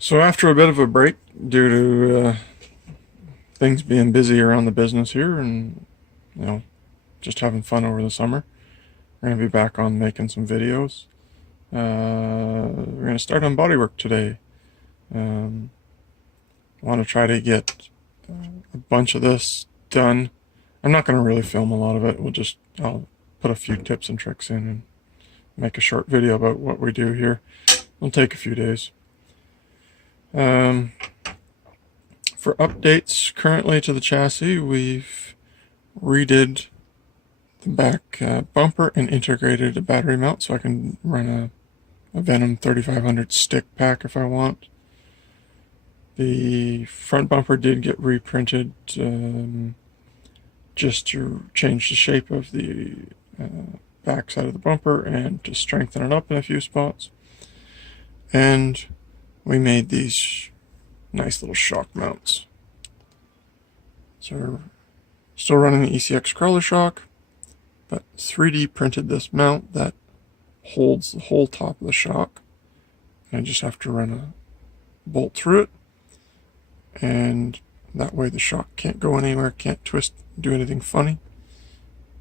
So after a bit of a break due to things being busy around the business here and, just having fun over the summer, we're going to be back on making some videos. We're going to start on bodywork today. I want to try to get a bunch of this done. I'm not going to really film a lot of it. I'll put a few tips and tricks in and make a short video about what we do here. It'll take a few days. For updates currently to the chassis, we've redid the back bumper and integrated a battery mount so I can run a Venom 3500 stick pack if I want. The front bumper did get reprinted just to change the shape of the back side of the bumper and to strengthen it up in a few spots. And we made these nice little shock mounts. So we're still running the ECX crawler shock, but 3D printed this mount that holds the whole top of the shock. And I just have to run a bolt through it, and that way the shock can't go anywhere, can't twist, do anything funny,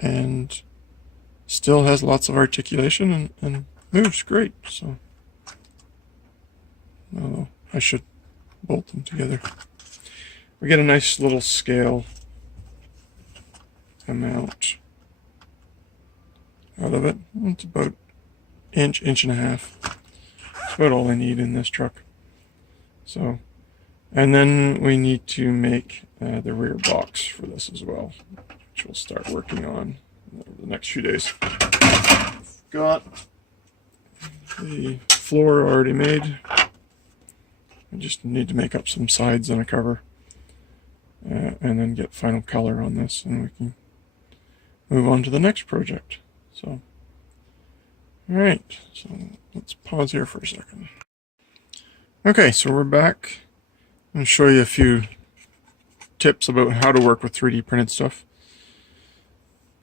and still has lots of articulation and moves great. So I should bolt them together. We get a nice little scale amount out of it. It's about inch and a half. That's about all I need in this truck. So, and then we need to make the rear box for this as well, which we'll start working on over the next few days. Got the floor already made. I just need to make up some sides and a cover, and then get final color on this, and we can move on to the next project. So, alright, so let's pause here for a second. Okay, so we're back. I'm going to show you a few tips about how to work with 3D printed stuff.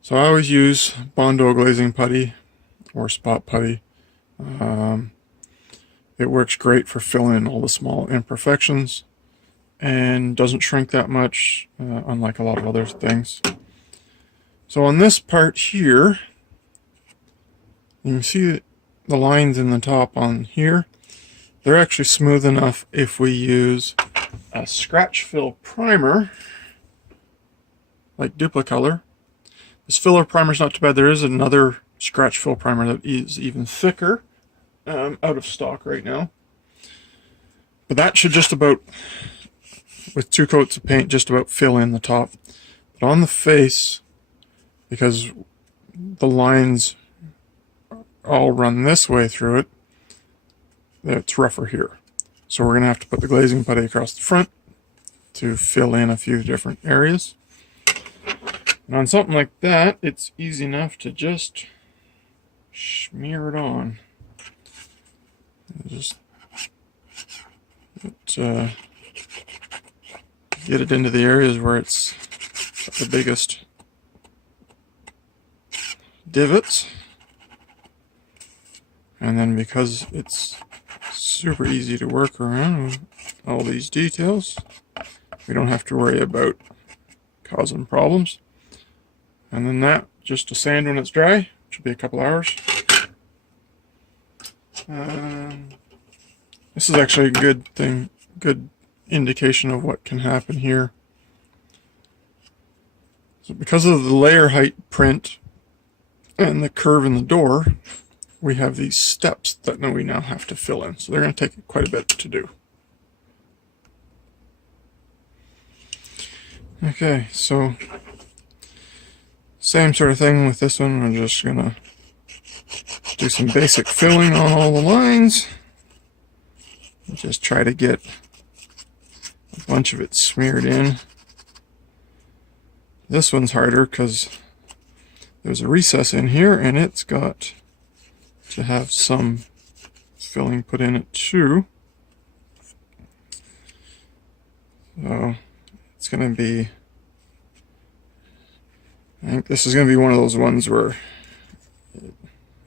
So I always use Bondo glazing putty or spot putty. It works great for filling in all the small imperfections and doesn't shrink that much, unlike a lot of other things. So on this part here, you can see the lines in the top on here. They're actually smooth enough if we use a scratch fill primer like Duplicolor. This filler primer is not too bad. There is another scratch fill primer that is even thicker, out of stock right now. But that should just about, with 2 coats of paint, just about fill in the top. But on the face, because the lines all run this way through it, it's rougher here. So we're going to have to put the glazing putty across the front to fill in a few different areas. And on something like that, it's easy enough to just smear it on. Just get it into the areas where it's got the biggest divots. And then because it's super easy to work around all these details, we don't have to worry about causing problems. And then that, just to sand when it's dry, which will be a couple hours. This is actually a good indication of what can happen here. So because of the layer height print and the curve in the door, we have these steps that we now have to fill in. So they're going to take quite a bit to do. Okay, so same sort of thing with this one. We're just going to do some basic filling on all the lines. Just try to get a bunch of it smeared in. This one's harder because there's a recess in here and it's got to have some filling put in it too. So it's going to be, I think this is going to be one of those ones where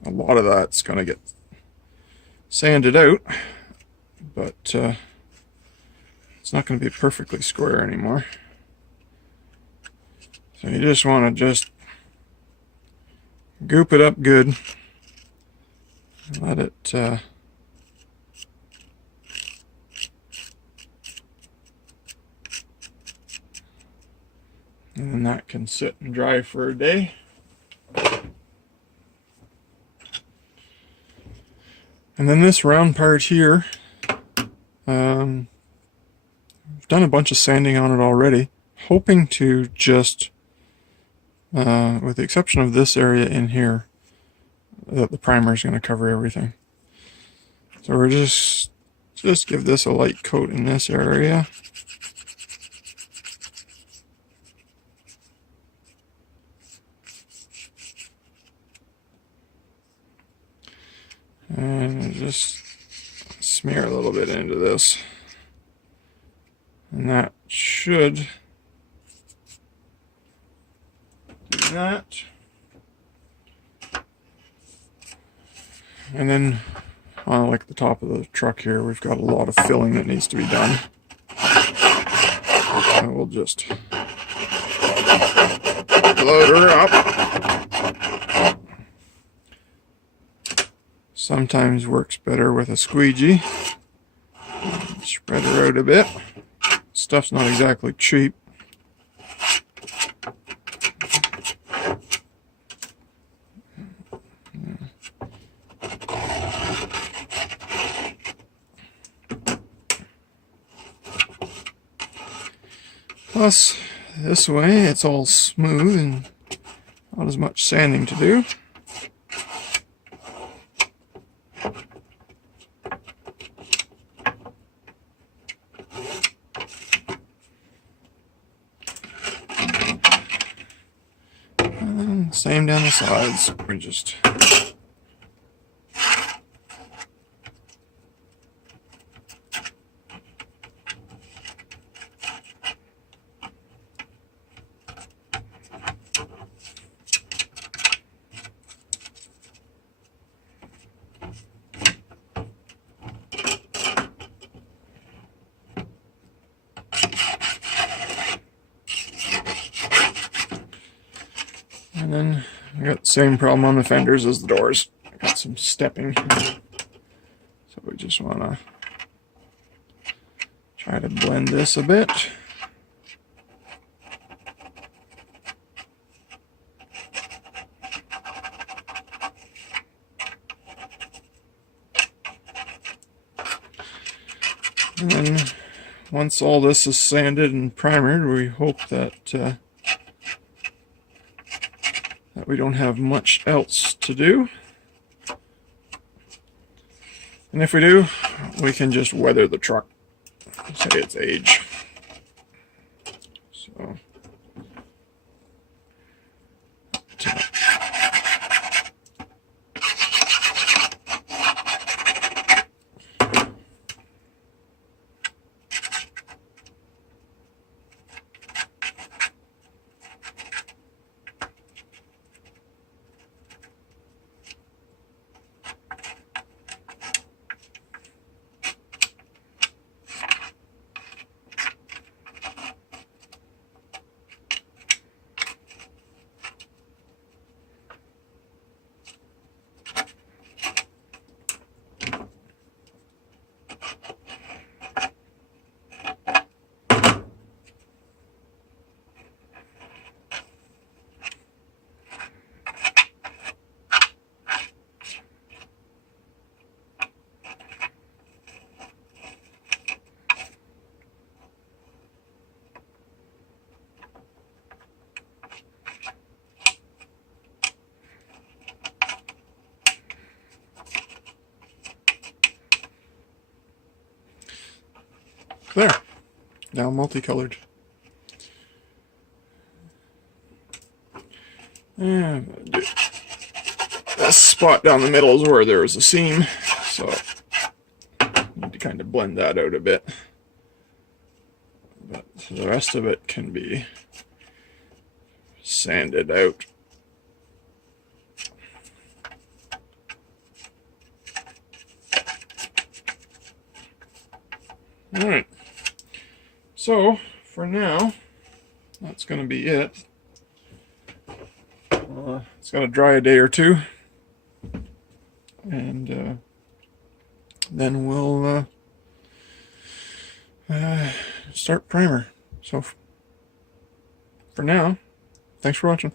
a lot of that's going to get sanded out, but it's not going to be perfectly square anymore. So you just want to just goop it up good. Let it and then that can sit and dry for a day. And then this round part here, I've done a bunch of sanding on it already, hoping to just, with the exception of this area in here, that the primer is going to cover everything. So we're just give this a light coat in this area. And just smear a little bit into this. And that should do that. And then on like the top of the truck here, we've got a lot of filling that needs to be done. I will just load her up. Sometimes works better with a squeegee. Spread her out a bit. Stuff's not exactly cheap. Plus, this way it's all smooth and not as much sanding to do. And same down the sides. We just and then I got the same problem on the fenders as the doors. I got some stepping. So we just want to try to blend this a bit. And then once all this is sanded and primered, we hope that that we don't have much else to do. And if we do, we can just weather the truck, say its age. So there, now multicolored. And this spot down the middle is where there is a seam, so I need to kind of blend that out a bit. But the rest of it can be sanded out. Alright, so for now, that's going to be it. It's got to dry a day or two, and then we'll start primer. So for now, thanks for watching.